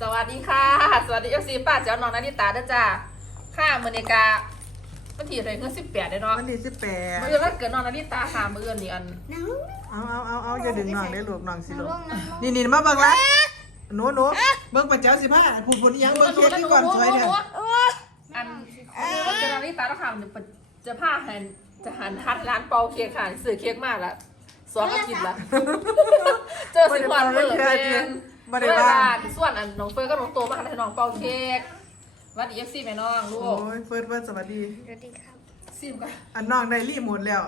สวัสดีค่ะ สวัสดีเอฟซีป้าเจ้าน้องนาริตาเด้อจ้าค่ะมือเนกาวันที่อะไรเงินสิบแปดเนาะวันที่สิบแปดมืออื่นวันเกิดน้องนาริตาค่ะมืออื่นนี่อันนั่งลงเอาเอาเอาเอาอย่าดึงน้องได้ลูกน้องสินั่งลูลกงนั่งลงนี่นี่มาเบิ่งละหนูหนูเบิ่งปัจเจ้าสิผ้าผู้ผลยังเบิ่งเค้กที่ก่อนสวยเนี่ยอันวันเกิดน้องนาริตาต้องค่ะเดี๋ยวจะพาหันจะหันทัดร้านเปาเค้กค่ะซื้อเค้กมากละสองอาทิตย์ละเจอสิบวันเลยเป็น บ่เวได้ว่าลาส่วนอันน้องเฟิร์นก็น้องโตมาให้น้องเปาเค้กวันดีเอฟซีแม่น้องลูโอ้กยเฟิร์สเฟิร์สสวัสดี สวัสดีครับซิมกันอันน้องได้รีโมทแล้ว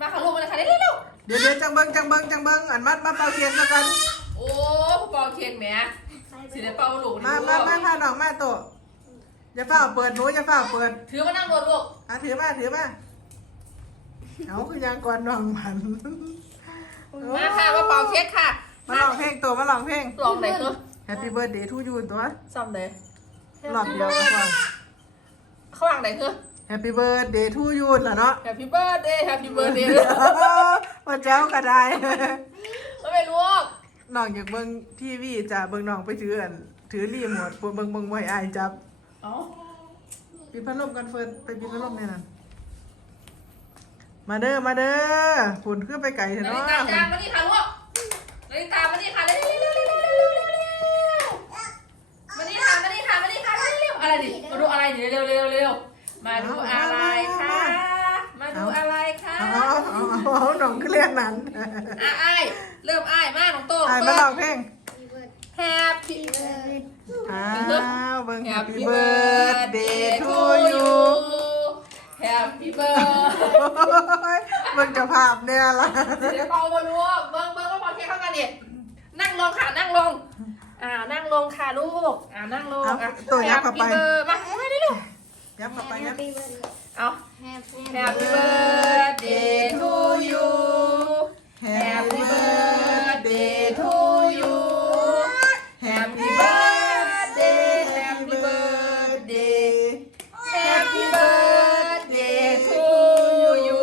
มาค่ะลูกมาเลยค่ะเร็วๆเดี๋ยวเดี๋ยวจังเบิ่งจังเบิ่งจังเบิ่งอันมัดมาเป่าเค้กซะกันโอ้ผู้เป่าเค้กแหม่สิได้เป่าลูกมามามาพาน้องมาโตะอย่าเฝ้าเปิดหนูอย่าเฝ้าเปิดถือมานั่งรถลูกอะถือมาถือมาเอาคือยังก่อนน้องมันมาค่ะมาเป่าเค้กค่ะ มาลองเพลงตัวมาลองเพลง ลองไหนตัว Happy Birthday to you ตัวซ้ำไหนรอบเดียวก็พอ ข้างหลังไหนคือ Happy Birthday to you ล่ะเนาะ Happy birthday Happy birthday ว่าเจ้าก็ได้ไม่เป็นลูกน้องอยากเบิ่งทีวีจ้ะเบิ่งน้องไปถืออันถือรีโมทเบิ่งเบิ่งไว้อายจับเอ้าปิดพัดลมกันเฟิร์นไปปิดพัดลมเนี่ยนั่นมาเด้อมาเด้อผุนขึ้นไปไก่เถอะนาฬิเนาะตาจางมานี่ค่ะลูก นาฬิตามานี่ค่ะเร็วๆมานี่ค่ะมานี่ค่ะมานี่ค่ะเร็วๆอะไรดิมาดูอะไรดิเร็วๆเร็วมาดูอะไรคะมาดูอะไรคะเอาเอาเอาเอาเอาน้องขึ้นเรียนนั้นอะอ้ายเริ่มอายมากน้องโต้งอายมาเปิลด องเพลง Happy พี่เบิร์ดอ้าวเบิ่ง Happy Happy Birthday to you Happy birthday เบิ่งเจะภาพเนี่ยละ เดี๋ยวเป่าบอลลูก งลงค่ะนั่งลง อ่านั่งลงค่ะลูก อ่านั่งลงเอาอะตัวยับเข้าไป Happy birthday มาให้ดิลูกยับเข้าไปยับพี่เบิร์ดเอา Happy Happy birthday to you Happy birthday to you Happy birthday Happy birthday Happy birthday to you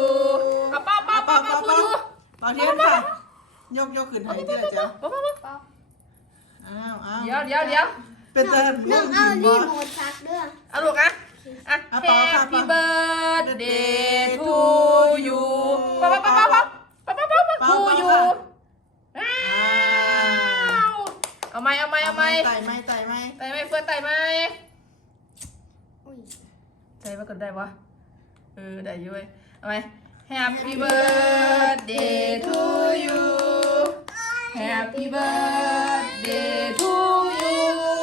เอาเป้าเป้าเป้าเป้า to you บางทีค่ะ ยกยกขึ้นให้เจ้าเจ้าเป้าเป้าเป้าเปล่าอ้าวอ้าวเดี๋ยวเดี๋ยวเดี๋ยวเป็นแต่น้องเอารีโมทซักเด้อเอาลูกอะอะเอาเป่าค่ะ Happy เป่า birthday to you เป้าเป้าเป้าเป้าเป้าเป้าเป้าเป้าเป่า to เป่า you ค่ะอ้าอ่าวเอาไหมเอาไหมเอาไหมไต่ไหมไต่ไหมไต่ไหมเพื่อนไต่ไหมอุ้ยไต่มาก่อนได้ปะเออได้อยุ้ยเอาไหม Happy birthday to you Happy birthday to you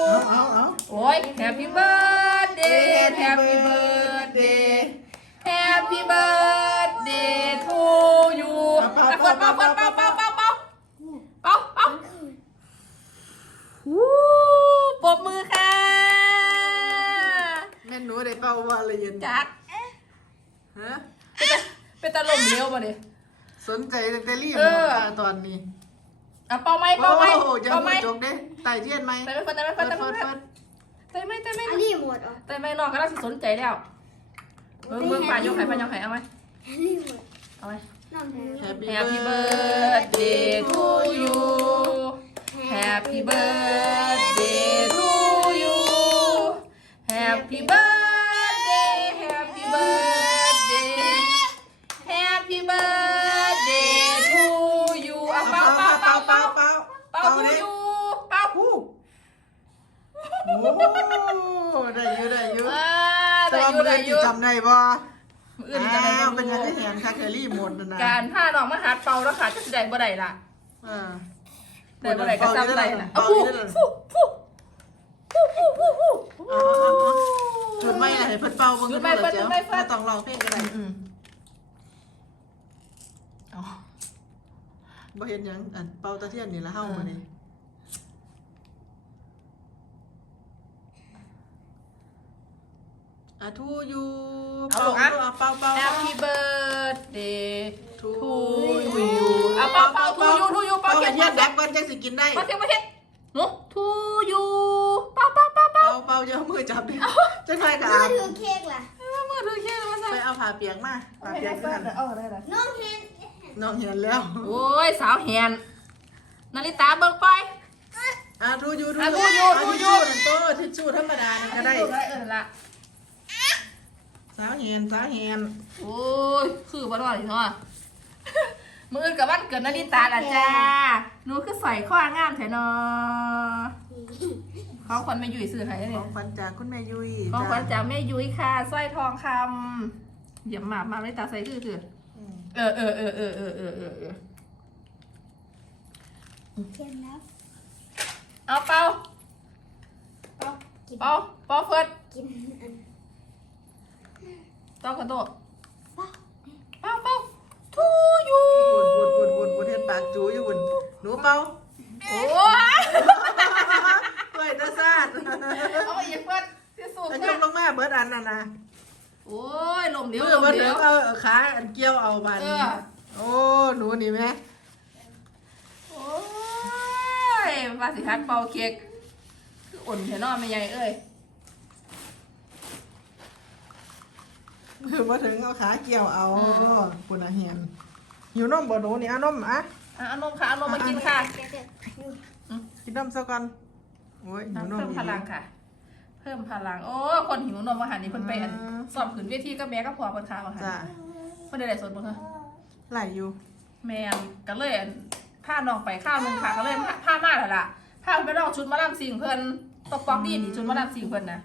เอาเอาเอาโอ้ย Happy birthday Happy birthday Happy birthday to you เอาเป่าอะเป่าเป่าเป่าเป่าเป่าเป่าเป่าเป่าเป่าเป่าเป่าวู้ปรบมือค่ะแม่หนูได้เป่าว่าอะไรเย็นจัดฮะเป็นตาเป็นตาลมเร็วป่ะเนี่ยสนใจแต่แต่รีบเออตอนนี้ อะเป่าไหมโอ้เป่าไหมโหจะเป่าไหมมือจกเด้ไต่เทียนไหมไต่ไม่ฟันไต่ไม่ฟัเฟินร์ไต่ดไม่เฟิร์ดฟันเฟิร์ดไต่ไม่ไต่ไม่อันรีโมทเหรอไต่ไม่นอนก็น่าสิสนใจแล้วเบิ่งเบิ่งป่ายกไข่ป่ายกไข่เอาไหมรีโมทเอาไหม น้องแฮ Happy Happy birthday to you Happy birthday to you Happy birthday Happy birthday Happy birthday to you อะเป่าเป่าเป่าเป่า เป่า เป่า เป่า to เด้ you เป่า ฮู้โอ้ได้อยู่ได้อยู่ อ่า แต่ ได้ ว่า อยู่มือได้อยู่ที่จำได้บ่มื้ออื่นจะได้อ้าวบ่เป็นยังไงรู้เห็นค่ะเคอรี่หมดนะนะการผ้าน้องมาหัดเป่าแล้วค่ะจะสิได้บ่ได้ล่ะอ่าได้บ่ได้ก็ซ้ำได้ล่ะเป่าฟูได้เลยฟูฟูฟูฟูฟูฟูเอาเอาเอาจุดไม่ล่ะให้เพิ่นเป่าเบิ่งจุดไม้เพิ่นจุดไม้เพิ่นบ่ต้องร้องเพลงก็ได้อืมอ๋อ บ่เห็นหยังอันเป่าตะเทียนนี่ละเฮามื้อนี้ อะทูยูเอาลูกอะ เป่าเป่า Happy birthday ทู to you เอาเป่าเป่า to you to you เป่าเป่าเทียนเทียนดับก่อนจังสิกินได้เป่าเทียนเป่าเทียนหนู to you เป่าเป่าเป่าเป่าเป่าเป่าเยอะมือจับดิจังไดก็น้ออางถือเค้กล่ะ มือถือเทียนมาใส่ไปเอาผ้าเปียกมาผ้าเปียกคือหั่นเอาได้ได้น้องเห็นน้องเห็นแล้วโอ้ยสาวแหนนาฬิตาเบิกไป อะทูยูทูอะยูทูยูอะทูทิชยูชู่นั่นโตทิชชู่ธรรมดานี่ก็ได้ได้เออละ สาวแหนสาวแหนโอ้ย คือบ่รอดอีกเนาะมืออนกับวันเกิดนาริตาละจ้าหนูคือใส่ข้องามแท้เนาะของขวัญแม่ยุ้ยซื้อให้ขเนี่อยงขวัญจากคุณแม่ยุ้ยของขวัญจ้ะจากแม่ยุ้ยค่ะสร้อยทองคำเหยียบหมากมานาริตาใส่คือคืออืมเออเออเออเออเออเออเออเออเทียนแล้วเอาเป่าเป่ากินเป่าเป่าเฟิร์ดกินอัน ต้องกระโดดป้าเป่าเป่าทูยูบุญบุญบุญบุญบุญเฮ็ดปากจูอยู่บุญหนูเป่าโอ้ยเฮ้ยตาซาดเอาอีกเฟิร์ดที่สุดอันยเนี่ยกลงมาเบิดอันน่ะนะโอ้ยลมเดียวมืลอมมาเดีถึยงวเอาขาอันเกี่ยวเอาบานเออโอ้หนูนี่แม่โอ้ยมาสิฮักเป่าเค้กคืออ่อนแค่นอนไม่ใหญ่เอ้ย มือมาถึงเอาขาเกี่ยวเอาอืมปุ่นอาเหียนหิวนมบ่หนูนี่เอานมอะอะเอานมค่ะเอานมมากินค่ะเดี๋ยวเดี๋ยวอยู่กินนมซะก่อนโอ้ยหิวนมเพิ่มอีกพลังค่ะ เพิ่มพลัง โอ้ คนหิวนมอาหารนี่เพิ่นไปอันอ่าสอบขืนเวทีก็แม่ก็พอเพิ่นค้าอาหารจ้ะเพิ่นได้ได้สดบ่คะไหลอยู่ แม่นก็เลยอั่นพาน้องไปข้าวนึงค่ะก็เลยพาพามาแล้วล่ะพาไปลองชุดหมาลำสิงเพิ่นตกปอกดีนี่ชุดหมาลำสิงเพิ่นนะ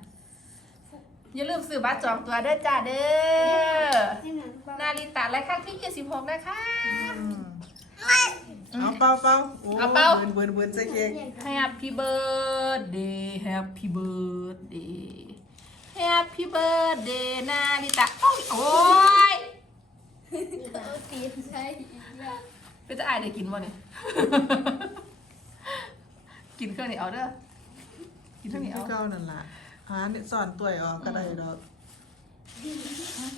อย่าลืมซื้อบัตรจองตัวเด้อจ้าเด้อให้หนังเบานาฬิตาและครั้งที่26นะคะอืมเอาเป่าเป่าโอ้เอาเป่าเบิ่นเบิ่นเบิ่นใส่เค้ก Happy birthday Happy birthday Happy birthday นาฬิตาโอ้ยโอ้ยเอาตีนใส่อีกแล้วเป็นจะอายได้กินบ่เนี่ยกินเครื่องนี้เอาเด้อกินเครื่องนี้เอาเก่านั่นล่ะ หาเนี่ยสอนตัวออกก็ได้ดอก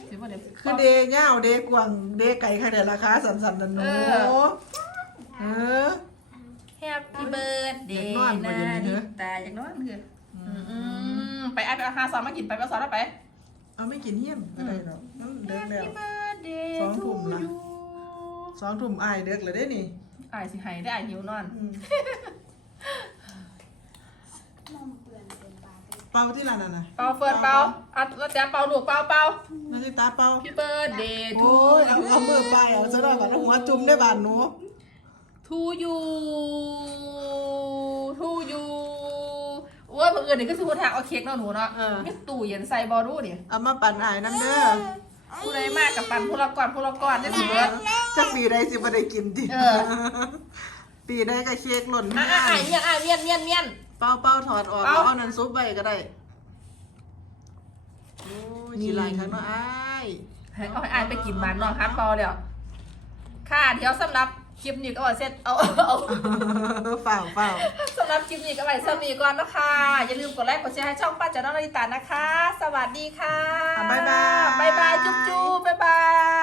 สิบ่ได้คือเดย์เหย้าเดย์กวางเดย์ไก่ค่ะเดี๋ยวราคาสันๆนั่นหนูเออเออ Happy birthday อยากนอนบ่นาเดี๋ยวนี้ฬิเหรอ ตาอยากนอนคืออืมไปเอาไปเอาหาซอสมากินไปไปเอาซอสแล้วไป เอาไม่กินเฮี้ยนก็ได้ดอกมันเด็กแล้ว Happy birthday สองทุ่ม to ละ you สองทุ่มอายเด็กเลยได้นี่ อายสิให้ได้อายหิวนอน อืม นมเปื่อนเป็นปลา เป็นเป่าที่ร้านน่ะนะเป่าเฟิร์นเป่าอะแล้วจะเป่าลูกเป่าเป่านาฬิตาเป่า Happy birthday to โอ้ยเอาเอามือไปเอาซะหน่อยก่อนเอาหัวจุ่มได้บานหนู to you to you โอ้ยบังเอิญนี่ก็คือพูดทางเอาเค้กเนาะหนูเนาะเออนี่ตู้เย็นใส่บอรู้นี่เอามาปั่นอายน้ำเด้อผู้ใดมากกับปันผู้ละก่อนผู้ละก่อนได้สิเบิร์ดจะปีใดสิบ่ได้กินจิเออปีใดก็เค้กหล่นอะอะอะเมียนอะเมียนเมียนเมียน เป่าเป่าถอดออกเป่าเอานั่นซุปไว้ก็ได้โอ้ยขี้ลายข้างเนาะอ้ายให้เอาให้อายไปกินบ้านน้องฮักเปาเดี๋ยวค่ะเดี๋ยวสำหรับคลิปนี้ก็เอาเสร็จเอาเอาเอาเปล่าเปล่าสำหรับคลิปนี้ก็ไว้สมีก่อนนะคะ อย่าลืมกดไลค์กดแชร์ให้ช่องป้าจ๋าน้องนาริตานะคะ สวัสดีค่ะ อะบ๊ายบาย บ๊ายบาย จุ๊บจุ๊บบ๊ายบาย